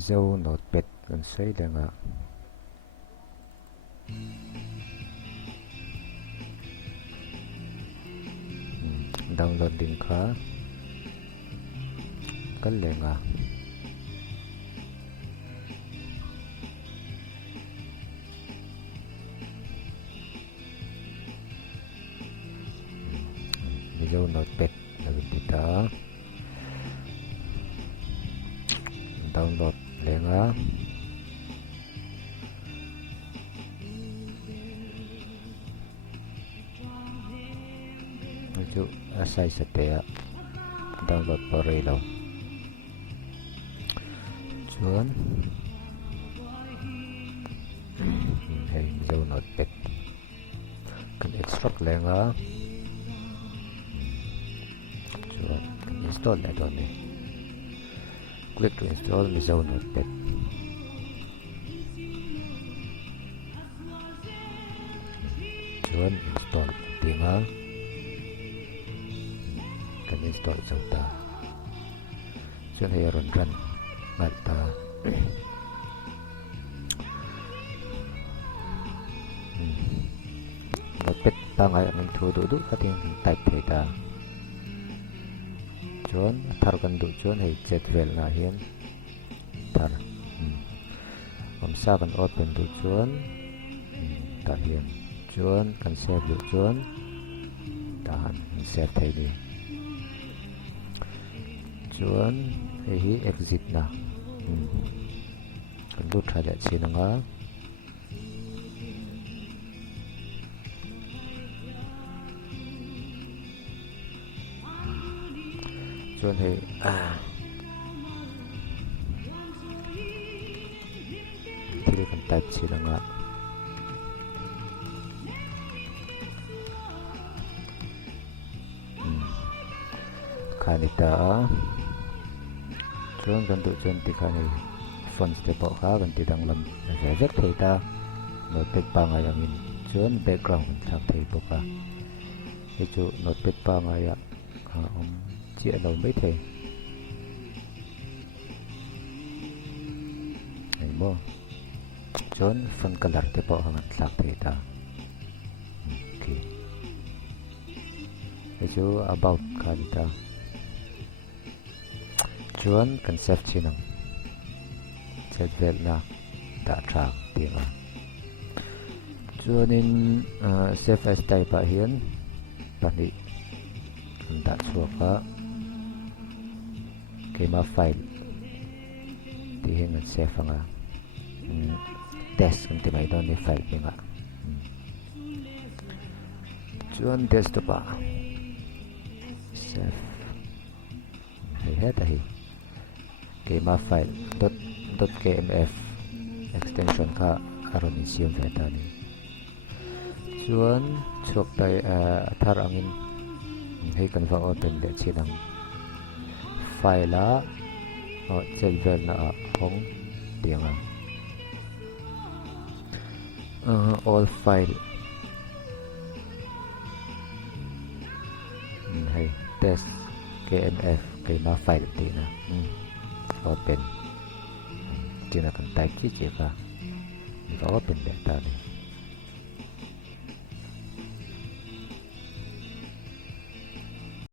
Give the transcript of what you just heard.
mizo notepad kan sei lenga download din kha kan lenga mizo notepad nagtita download lenga chu asai satea download pare lo chuan hey mizo notepad kan extract lenga chuan kan install le don ni click to install mizo notepad chuan install tinga kan install chauta chuan hei ron ran ngal ta notepad pangai ang thu du kating type thei ta chuan thar kan du chuan hei chat vel na hian thar sa kan open du chuan ta hian chuan kan save du chuan ta han save thei ni chuan hei exit na kan lut tha le chinanga chuan hei thil kan type chinanga kanita chuan kan du chuan ti khani fonts te pawh kha kan ti danglam vek thei ta notepad pangai angin chuan background kan thak thei bawka hei chu notepad pangai a chia lo mấy thầy này mo chọn phần color te po hangat lak thei ta okay hei chu about kanita chuan concept chinang chat vel na ta thak tinga chuan in save as type a hian pani da chuaka kema file ti hengan save anga test kan ti mai don ni file pinga chuan desktop a save hei heta hi kema file .kmf extension kha aron in siam ve ta ni chuan chok tai thar angin hei kan va open le chinang file a chat vel na a hong tinga all file hei test kmf kema file tina open china kan type chi ka va open le ta ni